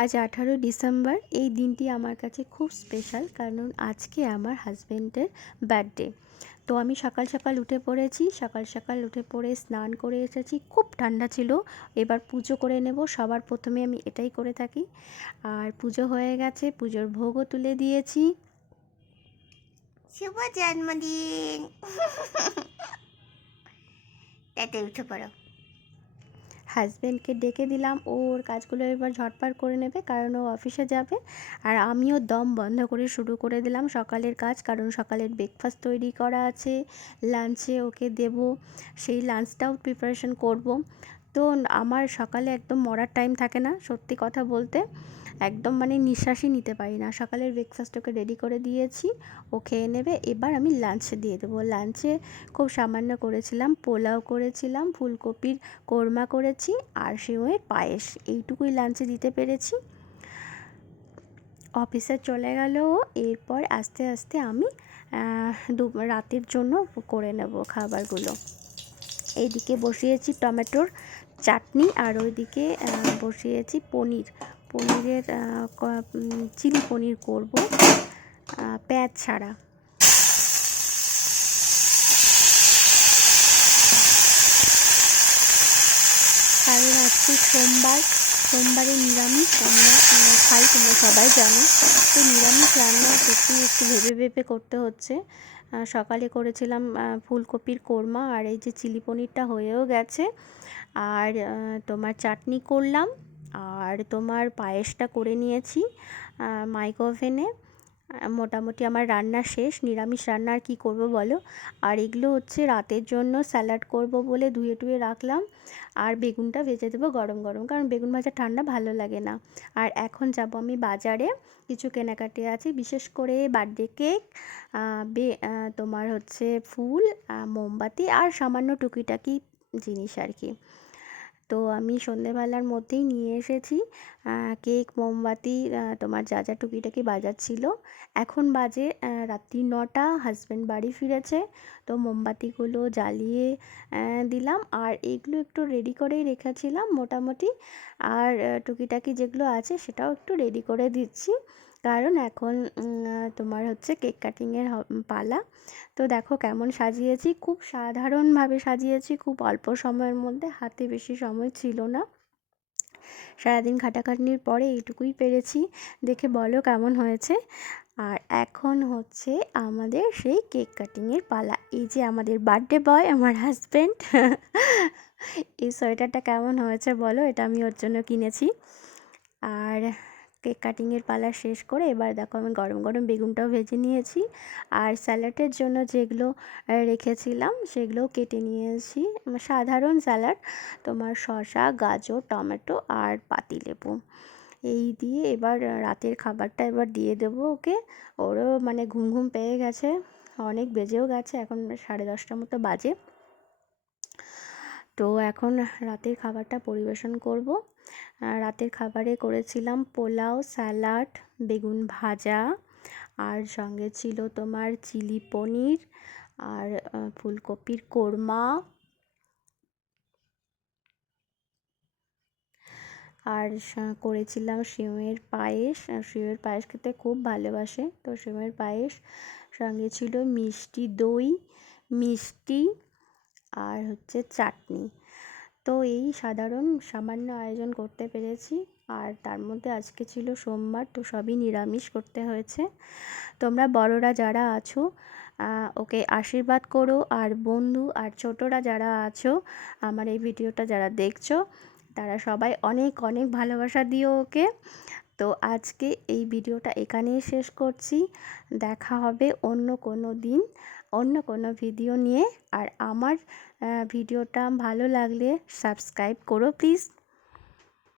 আজ 18 ডিসেম্বর। এই দিনটি আমার কাছে খুব স্পেশাল, কারণ আজকে আমার হাজব্যান্ডের বার্থডে। তো আমি সকাল সকাল উঠে পড়েছি, সকাল সকাল উঠে পড়ে স্নান করে এসেছি। খুব ঠান্ডা ছিল, এবার পুজো করে নেব। সবার প্রথমে আমি এটাই করে থাকি। আর পুজো হয়ে গেছে, পুজোর ভোগও তুলে দিয়েছি। শুভ জন্মদিন। তাতে উঠে পড়ো। হাজব্যান্ডকে ডেকে দিলাম, ওর কাজগুলো এবার ঝটপট করে নেবে, কারণ ও অফিসে যাবে। আর আমিও দম বন্ধ করে শুরু করে দিলাম সকালের কাজ, কারণ সকালের ব্রেকফাস্ট তৈরি করা আছে, লাঞ্চে ওকে দেব, সেই লাঞ্চটাও প্রিপারেশন করব। তো আমার সকালে একদম মরার টাইম থাকে না, সত্যি কথা বলতে একদম মানে নিঃশ্বাসই নিতে পারি না। সকালের ব্রেকফাস্ট ওকে রেডি করে দিয়েছি, ও খেয়ে নেবে। এবার আমি লাঞ্চে দিয়ে দেবো। লাঞ্চে খুব সামান্য করেছিলাম, পোলাও করেছিলাম, ফুলকপির কোরমা করেছি, আর সেওয়ের পায়েস, এইটুকুই লাঞ্চে দিতে পেরেছি। অফিসে চলে গেল ও। এরপর আস্তে আস্তে আমি রাতের জন্য করে নেব খাবারগুলো। এইদিকে বসিয়েছি টমেটোর চাটনি, আর ওইদিকে বসিয়েছি পনিরের চিলি পনির করব, পেঁয়াজ ছাড়া। কারণ আজকে সোমবারে নিরামিষ আমরা খাই, তোমরা সবাই জানো। তো নিরামিষ রান্না সত্যি একটু ভেবে ভেবে করতে হচ্ছে। সকালে করেছিলাম ফুলকপির কোরমা, আর এই যে চিলি পনিরটা হয়েও গেছে। আর তোমার চাটনি করলাম, আর তোমার পায়েসটা করে নিয়েছি মাইক্রো ওভেনে। মোটামুটি আমার রান্না শেষ। নিরামিষ রান্না আর কী করবো বলো। আর এগুলো হচ্ছে রাতের জন্য স্যালাড করব বলে ধুয়ে টুয়ে রাখলাম। আর বেগুনটা ভেজে দেবো গরম গরম, কারণ বেগুন ভাজা ঠান্ডা ভালো লাগে না। আর এখন যাব আমি বাজারে, কিছু কেনাকাটি আছে, বিশেষ করে বার্থডে কেক, তোমার হচ্ছে ফুল, মোমবাতি, আর সামান্য টুকিটাকি জিনিস আর কি। তো আমি সন্ধেবেলার মধ্যেই নিয়ে এসেছি কেক, মোমবাতি, তোমার যা যা টুকিটাকি বাজার ছিল। এখন বাজে রাত্রি 9টা। হাজব্যান্ড বাড়ি ফিরেছে, তো মোমবাতিগুলো জ্বালিয়ে দিলাম। আর এগুলো একটু রেডি করেই রেখেছিলাম মোটামুটি। আর টুকিটাকি যেগুলো আছে সেটাও একটু রেডি করে দিচ্ছি, কারণ এখন তোমার হচ্ছে কেক কাটিংয়ের পালা। তো দেখো কেমন সাজিয়েছি, খুব সাধারণভাবে সাজিয়েছি, খুব অল্প সময়ের মধ্যে, হাতে বেশি সময় ছিল না। সারাদিন খাটাখাটনির পরে এইটুকুই পেরেছি। দেখে বলো কেমন হয়েছে। আর এখন হচ্ছে আমাদের সেই কেক কাটিংয়ের পালা। এই যে আমাদের বার্থডে বয়, আমার হাজব্যান্ড। এই সোয়েটারটা কেমন হয়েছে বলো, এটা আমি ওর জন্য কিনেছি। আর কেক কাটিংয়ের পালা শেষ করে এবার দেখো আমি গরম গরম বেগুনটাও ভেজে নিয়েছি। আর স্যালাডের জন্য যেগুলো রেখেছিলাম সেগুলোও কেটে নিয়েছি। সাধারণ স্যালাড, তোমার শসা, গাজর, টমেটো আর পাতিলেবু, এই দিয়ে এবার রাতের খাবারটা এবার দিয়ে দেবো ওকে। ওরও মানে ঘুম ঘুম পেয়ে গেছে, অনেক বেজেও গেছে, এখন 10:30 মতো বাজে। তো এখন রাতের খাবারটা পরিবেশন করব। রাতের খাবারে করেছিলাম পোলাও, স্যালাড, বেগুন ভাজা, আর সঙ্গে ছিল তোমার চিলি পনির, আর ফুলকপির কোরমা, আর করেছিলাম সিমের পায়েস। সিমের পায়েস খেতে খুব ভালোবাসে, তো সিমের পায়েস। সঙ্গে ছিল মিষ্টি দই, মিষ্টি, আর হচ্ছে চাটনি। তো এই সাধারণ সামান্য আয়োজন করতে পেরেছি। আর তার মধ্যে আজকে ছিল সোমবার, তো সবই নিরামিষ করতে হয়েছে। তোমরা বড়রা যারা আছো ওকে আশীর্বাদ করো, আর বন্ধু আর ছোটরা যারা আছো আমার এই ভিডিওটা যারা দেখছো তারা সবাই অনেক অনেক ভালোবাসা দিও ওকে। তো আজকে এই ভিডিওটা এখানেই শেষ করছি। দেখা হবে অন্য কোনো দিন, অন্য কোনো ভিডিও নিয়ে। আর আমার ভিডিওটা ভালো লাগলে সাবস্ক্রাইব করো প্লিজ।